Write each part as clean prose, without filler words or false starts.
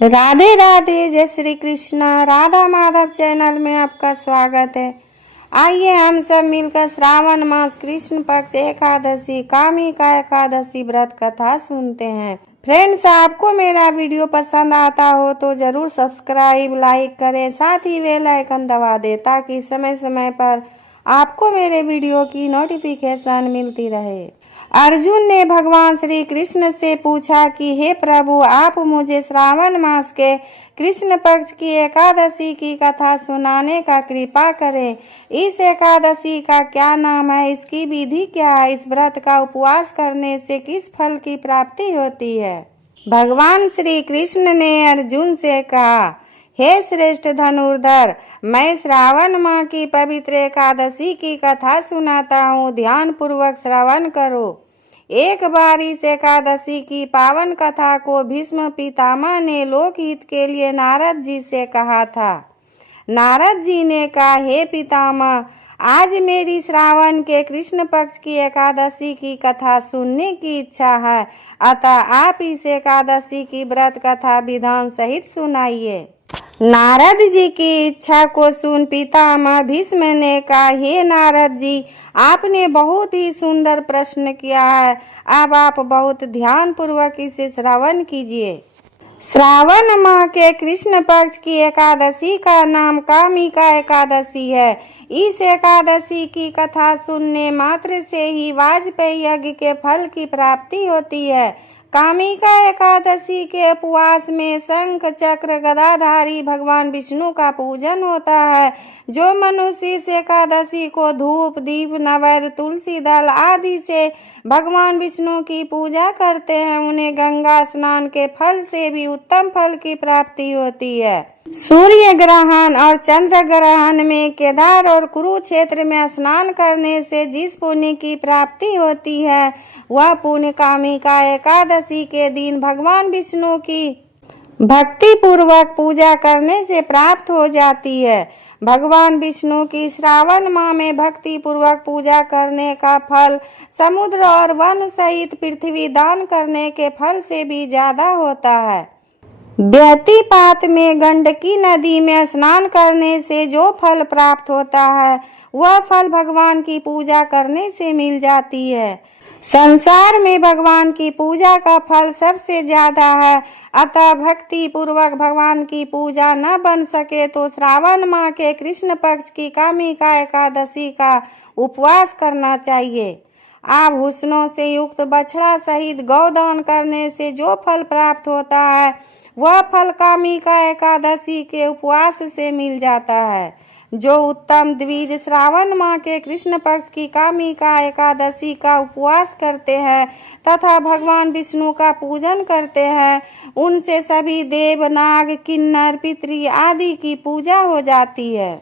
राधे राधे, जय श्री कृष्णा। राधा माधव चैनल में आपका स्वागत है। आइए हम सब मिलकर श्रावण मास कृष्ण पक्ष एकादशी कामिका एकादशी व्रत कथा सुनते हैं। फ्रेंड्स, आपको मेरा वीडियो पसंद आता हो तो जरूर सब्सक्राइब लाइक करें, साथ ही बेल आइकन दबा दें ताकि समय समय पर आपको मेरे वीडियो की नोटिफिकेशन मिलती रहे। अर्जुन ने भगवान श्री कृष्ण से पूछा कि हे प्रभु, आप मुझे श्रावण मास के कृष्ण पक्ष की एकादशी की कथा सुनाने का कृपा करें। इस एकादशी का क्या नाम है, इसकी विधि क्या है, इस व्रत का उपवास करने से किस फल की प्राप्ति होती है। भगवान श्री कृष्ण ने अर्जुन से कहा, हे श्रेष्ठ धनुर्धर, मैं श्रावण माह की पवित्र एकादशी की कथा सुनाता हूँ, ध्यान पूर्वक श्रवण करो। एक बार इस एकादशी की पावन कथा को भीष्म पितामह ने लोकहित के लिए नारद जी से कहा था। नारद जी ने कहा, हे पितामह, आज मेरी श्रावण के कृष्ण पक्ष की एकादशी की कथा सुनने की इच्छा है, अतः आप इस एकादशी की व्रत कथा विधान सहित सुनाइए। नारद जी की इच्छा को सुन पितामह भीष्म ने कहा, हे नारद जी, आपने बहुत ही सुंदर प्रश्न किया है। अब आप बहुत ध्यान पूर्वक इसे श्रवण कीजिए। श्रावण माह के कृष्ण पक्ष की एकादशी का नाम कामिका एकादशी है। इस एकादशी की कथा सुनने मात्र से ही वाजपेयी यज्ञ के फल की प्राप्ति होती है। कामिका एकादशी के उपवास में शंख चक्र गदाधारी भगवान विष्णु का पूजन होता है। जो मनुष्य इस एकादशी को धूप दीप नैवेद्य तुलसी दल आदि से भगवान विष्णु की पूजा करते हैं, उन्हें गंगा स्नान के फल से भी उत्तम फल की प्राप्ति होती है। सूर्य ग्रहण और चंद्र ग्रहण में केदार और कुरुक्षेत्र में स्नान करने से जिस पुण्य की प्राप्ति होती है, वह पुण्य कामिका एकादशी के दिन भगवान विष्णु की भक्ति पूर्वक पूजा करने से प्राप्त हो जाती है। भगवान विष्णु की श्रावण माह में भक्ति पूर्वक पूजा करने का फल समुद्र और वन सहित पृथ्वी दान करने के फल से भी ज्यादा होता है। व्यतिपात में गंडकी नदी में स्नान करने से जो फल प्राप्त होता है, वह फल भगवान की पूजा करने से मिल जाती है। संसार में भगवान की पूजा का फल सबसे ज्यादा है, अतः भक्ति पूर्वक भगवान की पूजा न बन सके तो श्रावण माह के कृष्ण पक्ष की कामिका एकादशी का उपवास करना चाहिए। आभूषणों से युक्त बछड़ा सहित गौदान करने से जो फल प्राप्त होता है, वह फल कामिका एकादशी के उपवास से मिल जाता है। जो उत्तम द्विज श्रावण माह के कृष्ण पक्ष की कामिका एकादशी का उपवास करते हैं तथा भगवान विष्णु का पूजन करते हैं, उनसे सभी देव नाग किन्नर पितरी आदि की पूजा हो जाती है।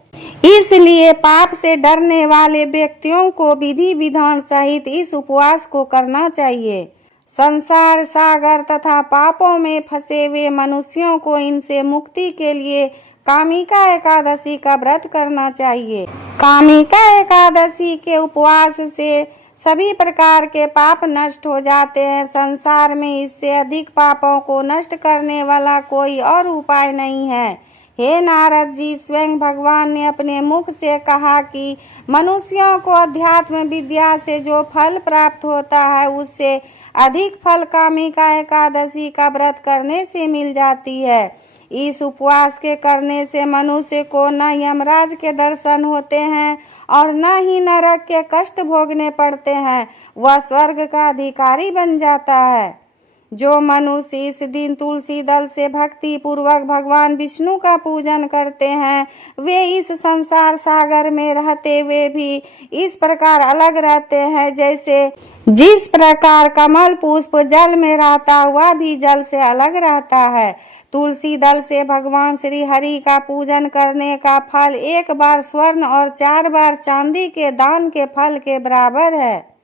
इसलिए पाप से डरने वाले व्यक्तियों को विधि विधान सहित इस उपवास को करना चाहिए। संसार सागर तथा पापों में फंसे हुए मनुष्यों को इनसे मुक्ति के लिए कामिका एकादशी का व्रत करना चाहिए। कामिका एकादशी के उपवास से सभी प्रकार के पाप नष्ट हो जाते हैं। संसार में इससे अधिक पापों को नष्ट करने वाला कोई और उपाय नहीं है। हे नारद जी, स्वयं भगवान ने अपने मुख से कहा कि मनुष्यों को अध्यात्म विद्या से जो फल प्राप्त होता है, उससे अधिक फल कामिका एकादशी का व्रत करने से मिल जाती है। इस उपवास के करने से मनुष्य को न यमराज के दर्शन होते हैं और न ही नरक के कष्ट भोगने पड़ते हैं, वह स्वर्ग का अधिकारी बन जाता है। जो मनुष्य इस दिन तुलसी दल से भक्ति पूर्वक भगवान विष्णु का पूजन करते हैं, वे इस संसार सागर में रहते हुए भी इस प्रकार अलग रहते हैं जैसे जिस प्रकार कमल पुष्प जल में रहता हुआ भी जल से अलग रहता है। तुलसी दल से भगवान श्री हरि का पूजन करने का फल एक बार स्वर्ण और 4 बार चांदी के दान के फल के बराबर है।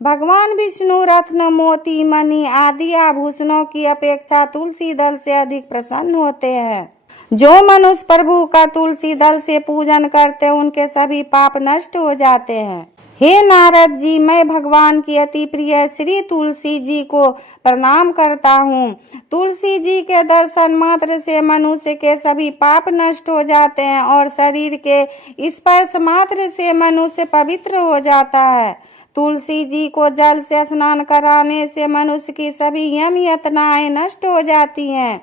भगवान विष्णु रत्न मोती मणि आदि आभूषणों की अपेक्षा तुलसी दल से अधिक प्रसन्न होते हैं। जो मनुष्य प्रभु का तुलसी दल से पूजन करते हैं, उनके सभी पाप नष्ट हो जाते हैं। हे नारद जी, मैं भगवान की अति प्रिय श्री तुलसी जी को प्रणाम करता हूँ। तुलसी जी के दर्शन मात्र से मनुष्य के सभी पाप नष्ट हो जाते हैं और शरीर के स्पर्श मात्र से मनुष्य पवित्र हो जाता है। तुलसी जी को जल से स्नान कराने से मनुष्य की सभी यम यातनाएं नष्ट हो जाती हैं।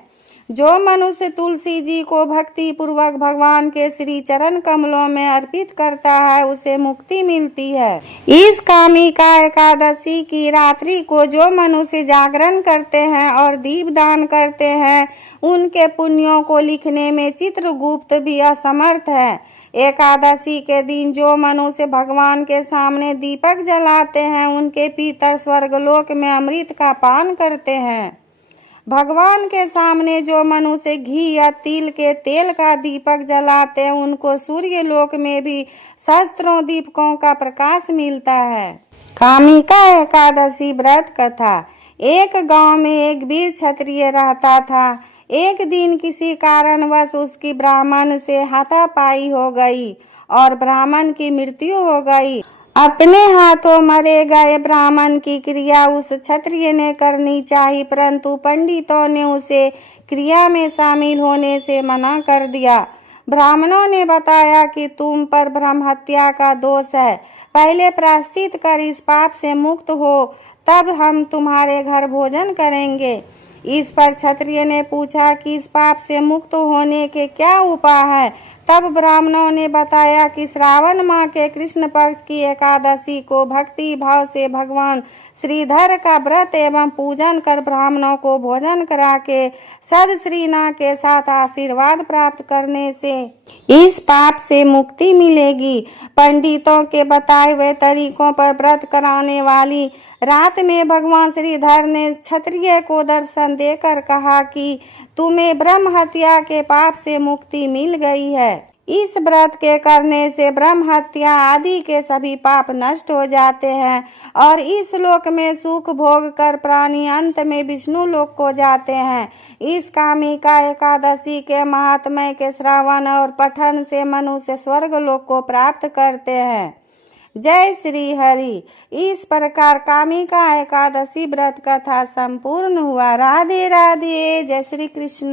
जो मनुष्य तुलसी जी को भक्ति पूर्वक भगवान के श्री चरण कमलों में अर्पित करता है उसे मुक्ति मिलती है। इस कामिका एकादशी की रात्रि को जो मनुष्य जागरण करते हैं और दीपदान करते हैं उनके पुण्यों को लिखने में चित्रगुप्त भी असमर्थ है। एकादशी के दिन जो मनुष्य भगवान के सामने दीपक जलाते हैं उनके पितर स्वर्गलोक में अमृत का पान करते हैं। भगवान के सामने जो मनुष्य घी या तिल के तेल का दीपक जलाते हैं उनको सूर्य लोक में भी सहस्त्रों दीपकों का प्रकाश मिलता है। कामिका एकादशी व्रत कथा। एक गांव में एक वीर क्षत्रिय रहता था। एक दिन किसी कारणवश उसकी ब्राह्मण से हाथापाई हो गई और ब्राह्मण की मृत्यु हो गई। अपने हाथों मरे गए ब्राह्मण की क्रिया उस क्षत्रिय ने करनी चाहिए, परंतु पंडितों ने उसे क्रिया में शामिल होने से मना कर दिया। ब्राह्मणों ने बताया कि तुम पर ब्रह्म हत्या का दोष है, पहले प्रायश्चित कर इस पाप से मुक्त हो, तब हम तुम्हारे घर भोजन करेंगे। इस पर क्षत्रिय ने पूछा कि इस पाप से मुक्त होने के क्या उपाय है। तब ब्राह्मणों ने बताया कि श्रावण माह के कृष्ण पक्ष की एकादशी को भक्ति भाव से भगवान श्रीधर का व्रत एवं पूजन कर ब्राह्मणों को भोजन करा के सद श्रीना के साथ आशीर्वाद प्राप्त करने से इस पाप से मुक्ति मिलेगी। पंडितों के बताए हुए तरीकों पर व्रत कराने वाली रात में भगवान श्रीधर ने क्षत्रिय को दर्शन देकर कहा कि तुम्हें ब्रह्म हत्या के पाप से मुक्ति मिल गई है। इस व्रत के करने से ब्रह्म हत्या आदि के सभी पाप नष्ट हो जाते हैं और इस लोक में सुख भोग कर प्राणी अंत में विष्णु लोक को जाते हैं। इस कामिका एकादशी के महात्म्य के श्रवण और पठन से मनुष्य स्वर्ग लोक को प्राप्त करते हैं। जय श्री हरि। इस प्रकार कामिका एकादशी व्रत कथा संपूर्ण हुआ। राधे राधे। जय श्री कृष्ण।